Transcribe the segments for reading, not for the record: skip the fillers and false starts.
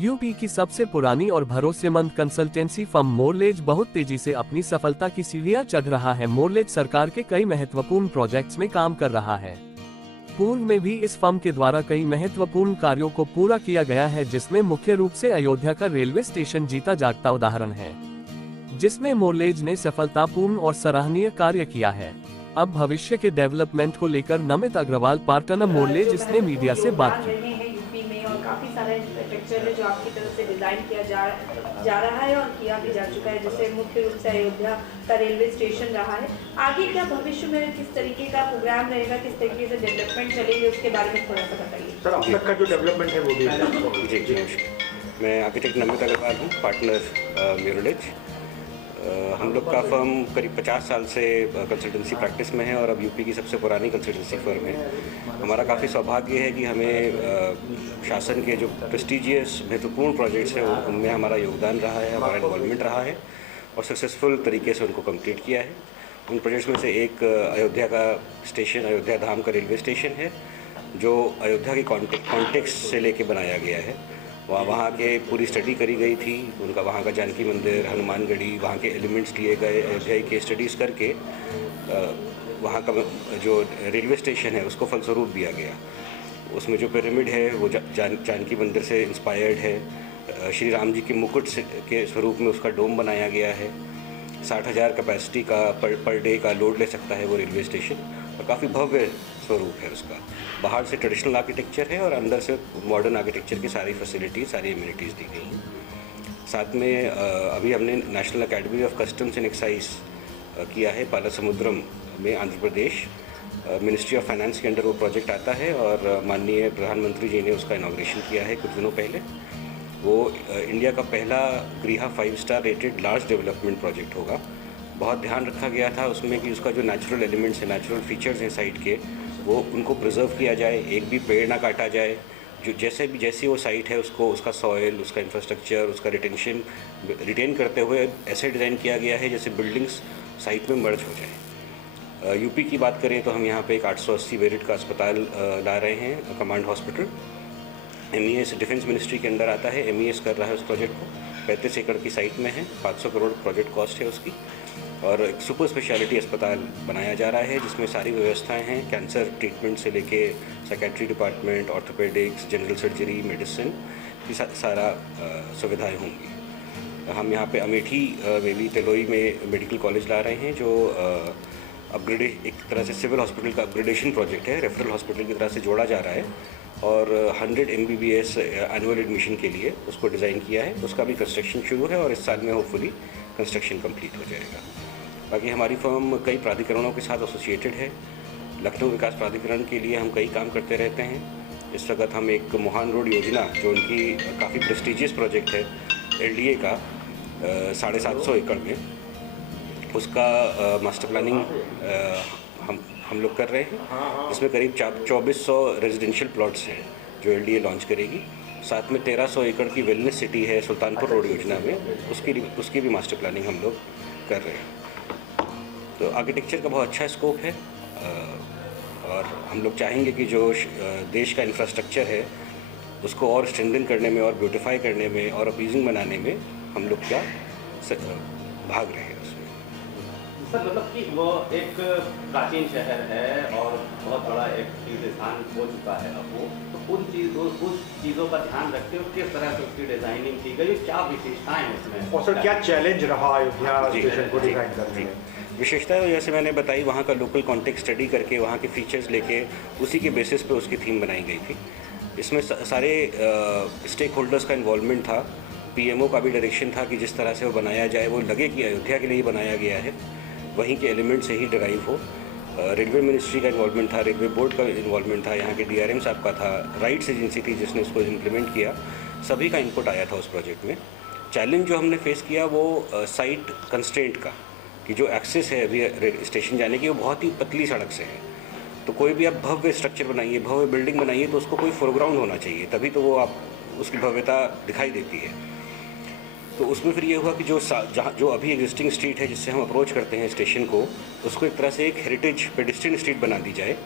UP की सबसे पुरानी और भरोसेमंद कंसल्टेंसी फर्म मोरलेज बहुत तेजी से अपनी सफलता की सीढ़ियां चढ़ रहा है। मोरलेज सरकार के कई महत्वपूर्ण प्रोजेक्ट्स में काम कर रहा है। पूर्व में भी इस फर्म के द्वारा कई महत्वपूर्ण कार्यों को पूरा किया गया है, जिसमें मुख्य रूप से अयोध्या का रेलवे स्टेशन जीता जागता उदाहरण है, जिसमें मोरलेज ने सफलतापूर्ण और सराहनीय कार्य किया है। अब भविष्य के डेवलपमेंट को लेकर नमित अग्रवाल पार्टनर मोरलेज इसने मीडिया से बात की। यूपी में और काफी सारा इंफ्रास्ट्रक्चर है जो आपकी तरफ से डिजाइन किया जा रहा है और किया भी जा चुका है, जैसे मुख्य रूप से अयोध्या का रेलवे स्टेशन रहा है। आगे क्या भविष्य में किस तरीके का प्रोग्राम रहेगा, किस तरीके से डेवलपमेंट चलेगी, उसके बारे में थोड़ा सा बताइए। सर, अब तक का जो डेवलपमेंट है वो भी। जी, मैं आर्किटेक्ट नमित अग्रवाल हूँ, पार्टनर मोरलेज। हम लोग का फर्म करीब 50 साल से कंसल्टेंसी प्रैक्टिस में है और अब यूपी की सबसे पुरानी कंसल्टेंसी फर्म है। हमारा काफ़ी सौभाग्य है कि हमें शासन के जो प्रेस्टिजियस महत्वपूर्ण प्रोजेक्ट्स हैं उनमें हमारा योगदान रहा है, हमारा इन्वॉल्वमेंट रहा है और सक्सेसफुल तरीके से उनको कंप्लीट किया है। उन प्रोजेक्ट्स में से एक अयोध्या का स्टेशन, अयोध्या धाम का रेलवे स्टेशन है, जो अयोध्या के कॉन्टेक्स्ट से लेके बनाया गया है। वहाँ के पूरी स्टडी करी गई थी, उनका वहाँ का जानकी मंदिर, हनुमानगढ़ी, वहाँ के एलिमेंट्स लिए गए, अयोध्या के स्टडीज़ करके वहाँ का जो रेलवे स्टेशन है उसको फलस्वरूप दिया गया। उसमें जो पिरामिड है वो जानकी मंदिर से इंस्पायर्ड है। श्री राम जी के मुकुट के स्वरूप में उसका डोम बनाया गया है। 60,000 कैपेसिटी का पर डे का लोड ले सकता है वो रेलवे स्टेशन और काफ़ी भव्य स्वरूप है उसका। बाहर से ट्रेडिशनल आर्किटेक्चर है और अंदर से मॉडर्न आर्किटेक्चर की सारी फैसिलिटीज़, सारी एमिनिटीज़ दी गई हैं। साथ में अभी हमने national academy of customs and excise किया है पालासमुद्रम में, Andhra Pradesh. Ministry of finance के अंडर वो प्रोजेक्ट आता है और माननीय प्रधानमंत्री जी ने उसका इनॉग्रेशन किया है कुछ दिनों पहले। वो इंडिया का पहला गृहा 5 star rated large development project होगा। बहुत ध्यान रखा गया था उसमें कि उसका जो नेचुरल एलिमेंट्स हैं, नेचुरल फीचर्स हैं साइट के, वो उनको प्रिजर्व किया जाए, एक भी पेड़ ना काटा जाए। जो जैसी वो साइट है उसको, उसका सॉयल, उसका इंफ्रास्ट्रक्चर, उसका रिटेन करते हुए ऐसे डिज़ाइन किया गया है जैसे बिल्डिंग्स साइट में मर्ज हो जाए। यूपी की बात करें तो हम यहाँ पे एक 880 बेड का अस्पताल ला रहे हैं, command hospital. MES defence ministry के अंदर आता है, MES कर रहा है उस प्रोजेक्ट को। 35 एकड़ की साइट में है, 500 करोड़ प्रोजेक्ट कॉस्ट है उसकी। और एक सुपर स्पेशलिटी अस्पताल बनाया जा रहा है जिसमें सारी व्यवस्थाएं हैं, कैंसर ट्रीटमेंट से लेके psychiatry department, orthopaedics, general surgery, medicine की सारा सुविधाएं होंगी। हम यहाँ पे अमेठी में भी तेलोई में मेडिकल कॉलेज ला रहे हैं जो एक तरह से सिविल हॉस्पिटल का अपग्रेडेशन प्रोजेक्ट है, रेफरल हॉस्पिटल की तरह से जोड़ा जा रहा है और 100 MBBS एनुअल एडमिशन के लिए उसको डिज़ाइन किया है। उसका भी कंस्ट्रक्शन शुरू है और इस साल में होपफुली कंस्ट्रक्शन कंप्लीट हो जाएगा। बाकी हमारी फर्म कई प्राधिकरणों के साथ एसोसिएटेड है। लखनऊ विकास प्राधिकरण के लिए हम कई काम करते रहते हैं। इस वक्त हम एक मोहान रोड योजना, जो उनकी काफ़ी प्रेस्टिजियस प्रोजेक्ट है LDA का, 750 एकड़ में, उसका मास्टर प्लानिंग हम लोग कर रहे हैं। इसमें करीब 2400 रेजिडेंशियल प्लॉट्स हैं जो LDA लॉन्च करेगी। साथ में 1300 एकड़ की वेलनेस सिटी है सुल्तानपुर रोड योजना में, उसकी भी मास्टर प्लानिंग हम लोग कर रहे हैं। तो आर्किटेक्चर का बहुत अच्छा स्कोप है और हम लोग चाहेंगे कि जो देश का इंफ्रास्ट्रक्चर है उसको और स्ट्रेंथन करने में और ब्यूटिफाई करने में और अपीजिंग बनाने में हम लोग क्या भाग रहे हैं उसमें। सर, मतलब कि वो एक प्राचीन शहर है और बहुत बड़ा एक तीर्थ स्थान हो चुका है अब वो, तो उस चीज़ों का ध्यान रखते हुए किस तरह से उसकी डिज़ाइनिंग की गई, क्या विशेषताएं उसमें, और सर क्या चैलेंज रहा अयोध्या स्टेशन को डिज़ाइन करने में? विशेषता जैसे मैंने बताई, वहाँ का लोकल कॉन्टेक्स्ट स्टडी करके वहाँ के फीचर्स लेके उसी के बेसिस पे उसकी थीम बनाई गई थी। इसमें सारे स्टेक होल्डर्स का इन्वॉल्वमेंट था। PMO का भी डायरेक्शन था कि जिस तरह से वो बनाया जाए वो लगे कि अयोध्या के लिए ही बनाया गया है, वहीं के एलिमेंट से ही डिराइव हो। रेलवे मिनिस्ट्री का इन्वॉल्वमेंट था, रेलवे बोर्ड का इन्वॉल्वमेंट था, यहाँ के DRM साहब का था, राइट्स एजेंसी थी जिसने उसको इम्प्लीमेंट किया। सभी का इनपुट आया था उस प्रोजेक्ट में। चैलेंज जो हमने फेस किया वो साइट कंस्ट्रेंट का, कि जो एक्सेस है अभी स्टेशन जाने की वो बहुत ही पतली सड़क से है। तो कोई भी आप भव्य स्ट्रक्चर बनाइए, भव्य बिल्डिंग बनाइए, तो उसको कोई फोरग्राउंड होना चाहिए, तभी तो वो आप उसकी भव्यता दिखाई देती है। तो उसमें फिर ये हुआ कि जो अभी एग्जिस्टिंग स्ट्रीट है जिससे हम अप्रोच करते हैं स्टेशन को, उसको एक तरह से एक हेरिटेज पेडिस्ट्रियन स्ट्रीट बना दी जाए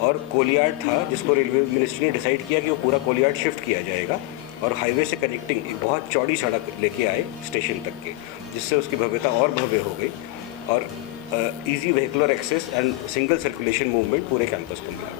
और कोलियार्ड था जिसको रेलवे मिनिस्ट्री ने डिसाइड किया कि वो पूरा कोलियार्ड शिफ्ट किया जाएगा और हाईवे से कनेक्टिंग एक बहुत चौड़ी सड़क लेके आए स्टेशन तक के, जिससे उसकी भव्यता और भव्य हो गई और easy vehicular access and single circulation movement पूरे कैंपस को मिला।